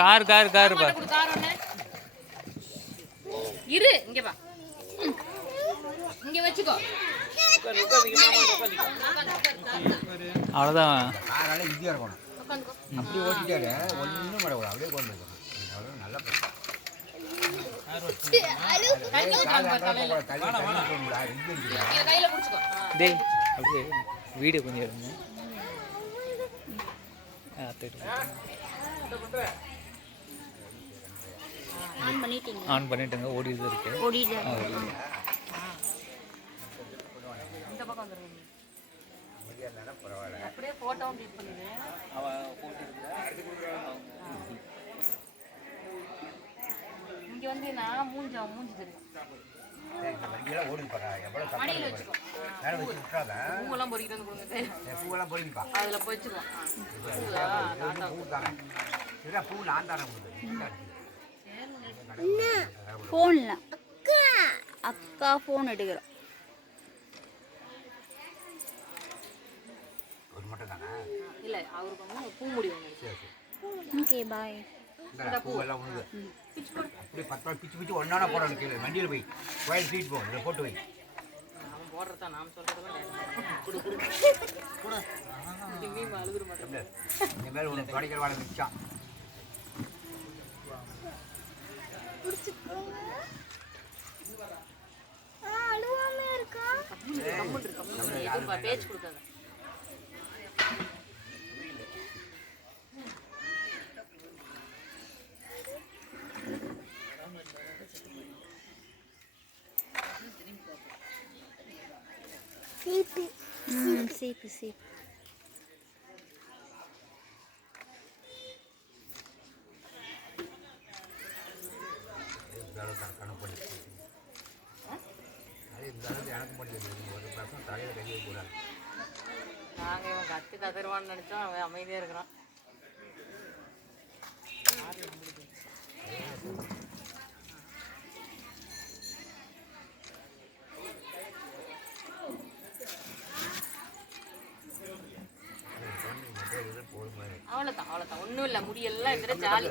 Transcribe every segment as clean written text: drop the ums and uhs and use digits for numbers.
Car car car பா. Car ஒண்ணு இரு, இங்க வா, இங்க வச்சுக்கோ. அவ்வளோதான். காரால ஈஸியாக இருக்கணும். அப்படி ஓட்டிட்டாரு ஒன்றும் பண்ணக்கூடாது, அப்படியே கொண்டு இருக்கணும். அவ்வளோ நல்ல கையில புடிச்சுக்கோ. டேய் அப்படியே வீடியோ கொஞ்சம் எடுங்க. ஆன் பண்ணிட்டுங்க. ஓடிட்டு இருக்கு. இந்த பக்கம் வந்துருங்க. அப்படியே போட்டோ கிளிக் பண்ணிடு. இங்க வந்து நான் மூஞ்சி தெரியும். மடியில் வச்சுக்கோ. பூவெல்லாம் பொறிக்கிட்டு வந்து கொடுங்க. பூவெல்லாம் பொறிக்கிப்பா. அதில் போச்சுக்கோ. பூ நான் தானே ஃபோன்ல அக்கா ஃபோன் எடுக்கிறோம். ஒரு மட்டும் தானே? இல்லை, அவருக்கு வந்து பூ முடி ஒன்று. சரி சரி. Okay bye. இந்த பூவெல்லாம் உழுது அப்படியே 10 நாள் பிச்சு ஒன்றா போடணும். கீழே வண்டியில் போய் கோயில் தூக்கிட்டு போகும். இதில் போட்டு வை. அவன் போடுறதா நாம் சொல்கிறதெல்லாம் அழுதுற மாட்டேன். இனிமேல் உனக்கு துடைக்கிற வேலை மிச்சம். பேச்சு கொடுக்காத. சீப்பு சீப்பு. எனக்கு மட்டும் ஒரு பர்சன் தலையில் கை வைக்கூடாது. நாங்கள் இவன் கற்று கதருவான்னு நினச்சோம். அவன் அமைதியாக இருக்கிறான். அவ்வளோதான் ஒன்றும் இல்லை. முடியெல்லாம் இருக்கிற ஜாலி.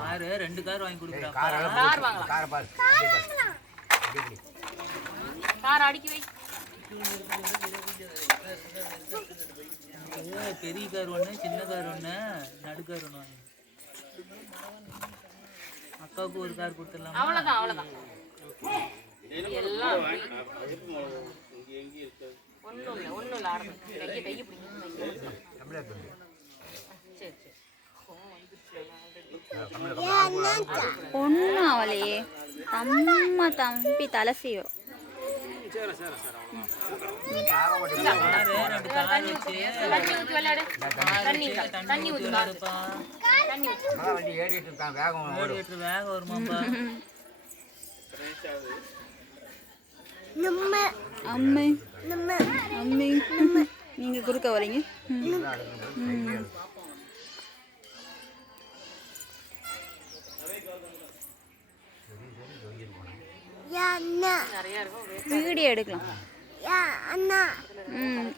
காரு 2 கார் வாங்கி கொடுக்குறேன். கார் வாங்கலாம். கார் அடிக்கி வை. பெரிய கார் ஒன்று, சின்ன கார் ஒன்று, நடுக்கார் ஒன்று வாங்கி அக்காவுக்கு ஒரு கார் கொடுத்துடலாம். அவ்வளோதான் எல்லாம் ஒன்றும் இல்லை ஆரம்பிச்சு கையை பிடிக்கும். சரி ஒன்றும் அவளையே தம்பி தலை செய்யும். தண்ணி ஊற்றி வேகம் வருமாப்பா. அம்மை அம்மை நீங்க குறுக்க வரீங்க. வீடியோ எடுக்கலாம்.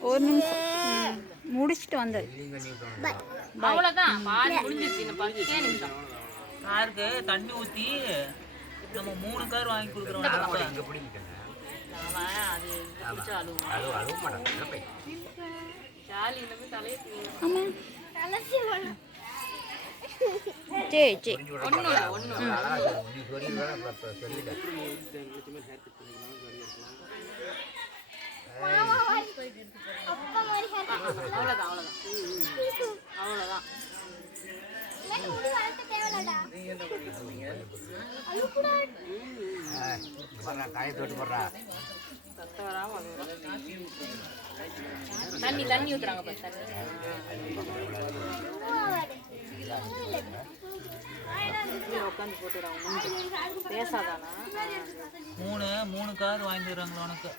ஒரு நிமிஷம் முடிச்சுட்டு வந்தாரு. அவ்வளோதான் முடிஞ்சிருச்சு. காருக்கு தண்ணி ஊற்றி நம்ம 3 கார் வாங்கி கொடுக்குறோம். சரி சரி. காயத்தோட்டு போடுறா. தண்ணி ஊத்துறாங்க. உட்காந்து போட்டுறாங்க. பேசாதானா? 3 கார் வாங்கி தருவாங்களா உனக்கு?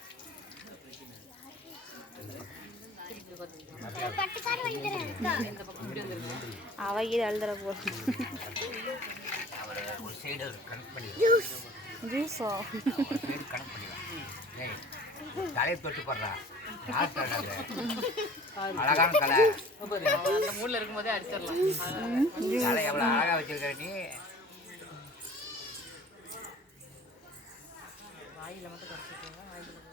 அவைக்கு அழுதுற போற ஒரு சைடு கனெக்ட் பண்ணி ஜூஸா ஒரு சைடு கனெக்ட் பண்ணிடலாம். தலையை தொட்டு போடுறா யார் தராது அழகான தலை அந்த மூட்ல இருக்கும்போதே அடிச்சிடலாம். தலை எவ்வளோ அழகாக வச்சிருக்க நீ வாயில மட்டும் கடிச்சிட்டீங்க. வாயில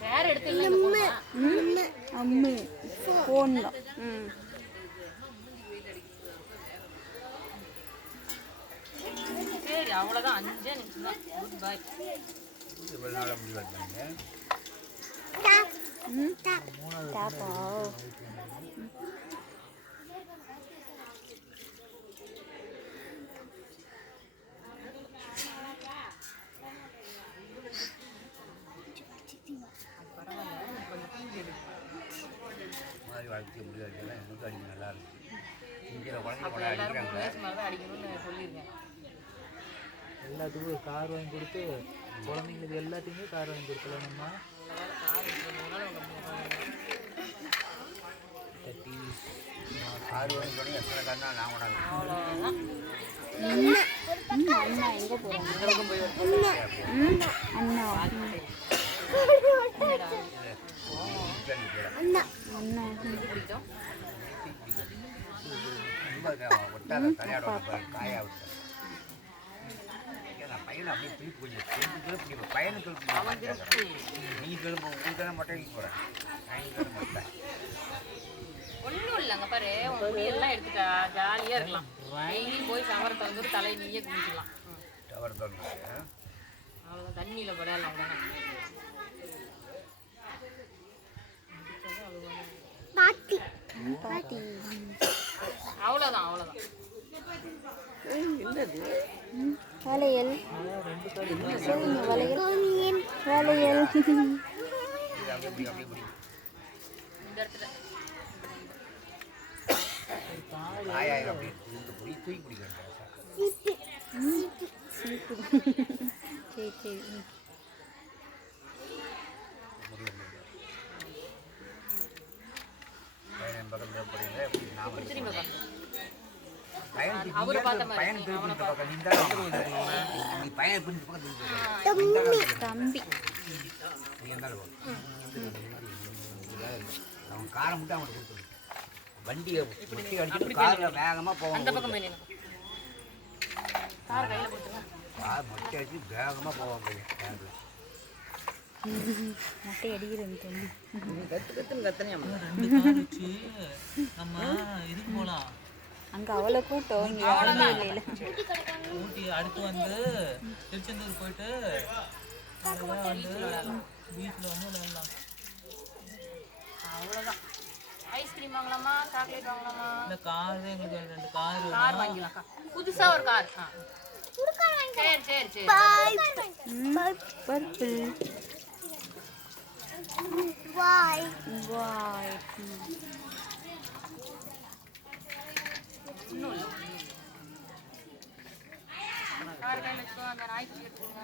சேர் எடுத்து அம்மு ஃபோன்ல சரி அவ்வளோதான். 5 நிமிஷம் தான். Good bye. இவ்வளோ நாளாக முடிவு வந்தாங்க டாப்பா மாதிரி வாழ்க்கை முடியாது எனக்கு அடிக்க நல்லா இருக்கு இங்கே குழந்தைங்க அப்போ கூட எல்லாரும் அடிக்கிறாங்க 3 வயசு மேலே தான் அடிக்கணும்னு சொல்லியிருக்கேன். எல்லாத்துக்கும் ஒரு கார் வாங்கி கொடுத்து குழந்தைங்களுக்கு எல்லாத்தையுமே கார் வாங்கி கொடுக்கலாம்மா. கட்டி 6 வாங்கி கூட எத்தனை காரணா நான் கூட அவ்வளோதான். அண்ணா எங்க போறாங்க உங்களுக்கும் போய் அண்ணா அண்ணா அண்ணா பிடிக்கும். ரொம்ப ஒட்டாத தலையாட காயா விட்டு பையனை அப்படியே திருப்பி கொஞ்சம் பையனுக்கு நீ கிளம்பு உங்களுக்கு தானே மட்டும் போகிறேன் நான் கிளம்ப மாட்டேன் ஒன்றும் இல்லைங்க பாரு, உன் முடியெல்லாம் எடுத்துட்டா ஜாலியாக இருக்கலாம். டெய்லி போய் சமரத்தை வந்துட்டு தலையை நீயே குளிக்கலாம். டவர் தோணும் அவ்வளோதான். தண்ணியில் படையலாம் அவ்வளோதான். பாட்டி அவ்வளோதான் அவ்வளோதான். வளையல் சொல்லுங்க வளையல் வளையல் அப்படி அப்படி பிடி இந்த இடத்துல ஆயாயிரம் அப்படி பிடி தூக்கி பிடிக்கிறேன் சரி சரி பையன் பக்கத்தில் போறீங்க நான் திரும்பி உட்காந்து. பையன் திருப்பி பக்கம் நீ பையன் பிடிச்ச பக்கம் தம்பி நீ இருந்தாலும் அவன் காரை மட்டும் அவனுக்கு கொடுத்துரு வண்டியை வண்டி அடிச்சுட்டு காரில் வேகமாக போவான் அந்த பக்கம் போய் நின்று கார் கையில் கொடுத்துருங்க. கார் மொட்டை அடிச்சு வேகமாக போவான் பையன் காரில் மொட்டை அடிக்கிறது தம்பி ரெண்டு கார் வச்சு நம்ம இதுக்கு போகலாம். அங்கே அவ்வளோ கூட்டம் இங்கே யாருமே இல்லைல்ல ஊட்டி அடுத்து வந்து திருச்செந்தூர் போயிட்டு அங்கதான் வந்து பீச்சில் வந்து விளையாடலாம். அவ்வளோதான். ஐஸ்கிரீம் வாங்கலாமா, சாக்லேட் வாங்கலாமா? இந்த கார் தான் எங்களுக்கு 2 கார் கார் வாங்கிக்கலாம். புதுசா ஒரு கார். சரி சரி சரி. பர்பிள் வாய் இன்னும் இல்லை. கார் கையில் வச்சுக்கோ. அந்த நாய்க்குட்டி எடுத்துக்கோங்க.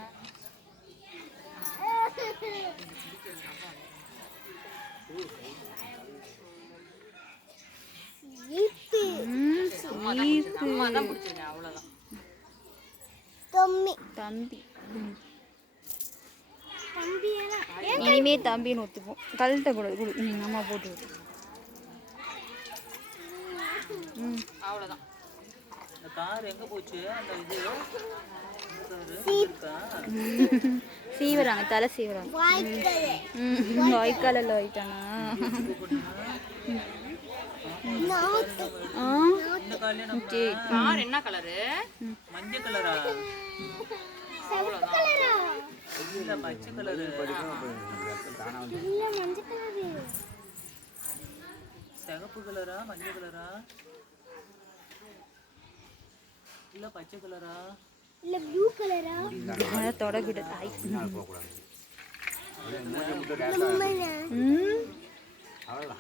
அம்மா தான் பிடிச்சிருக்கேன். அவ்வளோதான். தம்பி இனிமே தம்பின்னு ஒத்துப்போம். கழுத்த கூட கொடு. அம்மா போட்டு விடு. அவ்வளோதான். இந்த கார் எங்கே போச்சு? அந்த இது இருக்கா? சீவராங்க, தலை சீவராங்க. வாய்க்காலில் வாய்ட்டானா? இந்த காலையில் நம்ம கார் என்ன கலரு? மஞ்சள் கலரா? அவ்வளோதான். இல்ல பச்சை கலரு. சிகப்பு கலரா மஞ்சள் கலரா இல்ல பச்சை கலரா இல்ல ப்ளூ கலரா? தொடக்கூட தாய்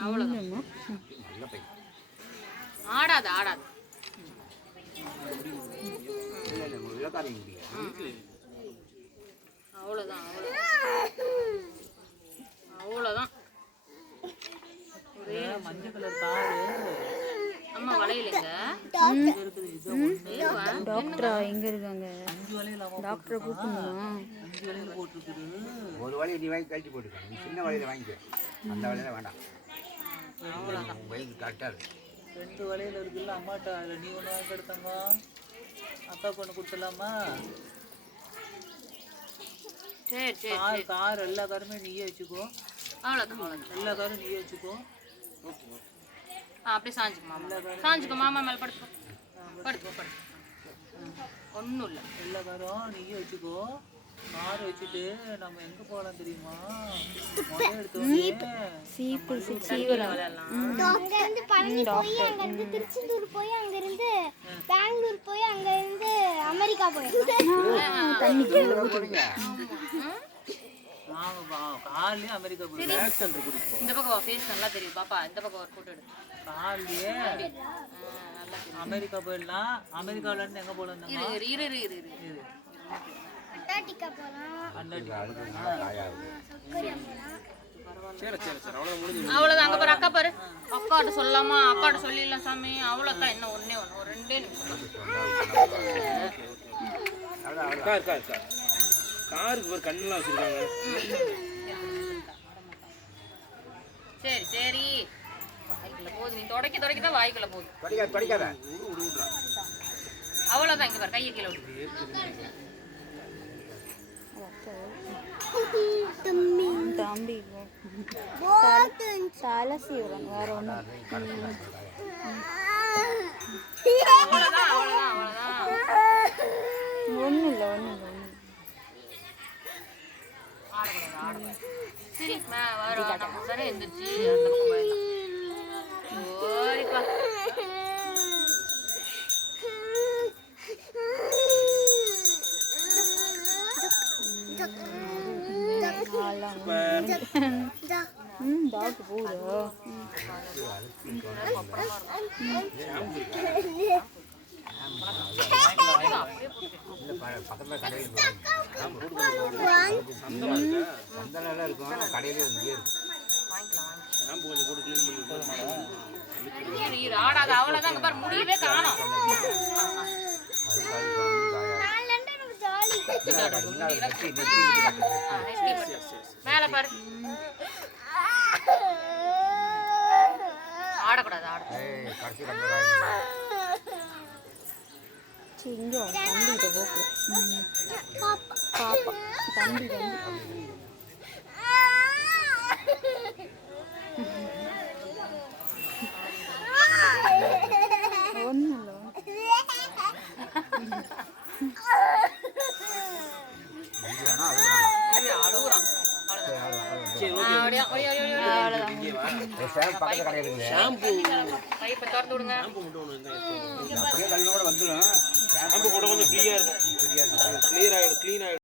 அவ்வளோதான். ஆடாது ஆடாது. அவ்வளோதான் அவ்வளோதான். அவ்வளோதான். ஒரே மஞ்சள் கலர் காரு அம்மா வளையலைங்க. இருக்குது. இது ஒண்ணு டாக்டரா எங்கே இருக்காங்க? 5 வளையல் அவன் டாக்டரை கூப்பிடணுமா? 5 வளையல் போட்டிருக்குது. ஒரு வலையை நீ வாங்கி கழட்டி போட்டுக்க. நீ சின்ன வலையில வாங்கிக்க. அந்த வலையில வேண்டாம். வயது கரெக்டாக இருக்கு. 2 வளையல் இருக்குல்ல அம்மாட்ட. அதில் நீ ஒன்று வாங்கி எடுத்தாங்க. அக்கா பொண்ணு கொடுத்துடலாமா? சரி சரி. கார் எல்லா காருமே நீயே வச்சுக்கோ. அவ்வளோதான். எல்லா காரும் நீயே வச்சுக்கோ. அப்படியே சாஞ்சுக்கோ மாமா. சாஞ்சுக்கோ மாமா மேலே படுத்துக்கோ. படுத்துக்கோ. ஒன்றும் இல்லை. எல்லா காரும் நீயே வச்சுக்கோ. கார் வச்சுட்டு நம்ம எங்க போகலாம் தெரியுமா? முதல்ல எடுத்தோடனே சீப்பு சீவரம். அங்க இருந்து பழனி போய் அங்க இருந்து திருச்செந்தூர் போய் அங்க இருந்து பெங்களூர் போய் அங்க இருந்து அமெரிக்கா போயிடலாம். தண்ணி கீழே போடுங்க. கார்லயே அமெரிக்கா போயிடலாம். இந்த பக்கம் ஃபேஸ் நல்லா தெரியும் பாப்பா. இந்த பக்கம் ஒரு ஃபோட்டோ எடு. கார்லயே நல்லா அமெரிக்கா போயிடலாம். அமெரிக்காவில இருந்து எங்க போகலாம்? இரு. அண்டார்டிகா போலாம். அவ்வளோதான். அங்கே பாரு அக்கா பாரு. அக்காட்ட சொல்லாமா? அக்காட்ட சொல்லிடலாம் சாமி. அவ்வளோதான். என்ன ஒன்று ஒரு 2 நிமிஷம். காருக்கு ஒரு கண்ணெல்லாம் வச்சிருக்காங்க. சரி சரி. வாய்க்குள்ள போகுது. நீ தொடக்கி தான் வாய்க்குள்ள போகுது. படிக்காத. அவ்வளோதான். இங்கே பாரு கையை கீழே விடு. தம்பி தலை சீவரம் வேற ஒன்றும். அவ்வளோதான். ஒன்றும் இல்லை. ஆடக்கூடாது. சரி வரும். நம்ம சரி எந்திரிச்சு அந்த பக்கம் போயிடலாம். ஓரிப்பா. டாக்டர் போகுதோ? பக்கத்தில் கடையில் சந்தனம் இருக்கும். கடையிலே இங்கே இருக்கும். ஷாம்பு கொஞ்சம் போட்டு க்ளீன் பண்ணி ஆடாது. அவ்வளோதான். அங்கே பாரு முடியவே காணோம். மேலே பாரு. ஆடக்கூடாது. இங்கே தம்பிகிட்ட போக்கு. பாப்பா தம்பி ஒன்றும் இல்லை. அழுகுறான். ஷாம்பு கையை திறந்து விடுங்க. ஷாம்பு மட்டும் ஒன்று இருந்தால் வந்துடும். ஷாம்பு போட கொஞ்சம் ஃப்ரீயாக இருக்கும். கிளியர் ஆகிடும். க்ளீன் ஆகிடும்.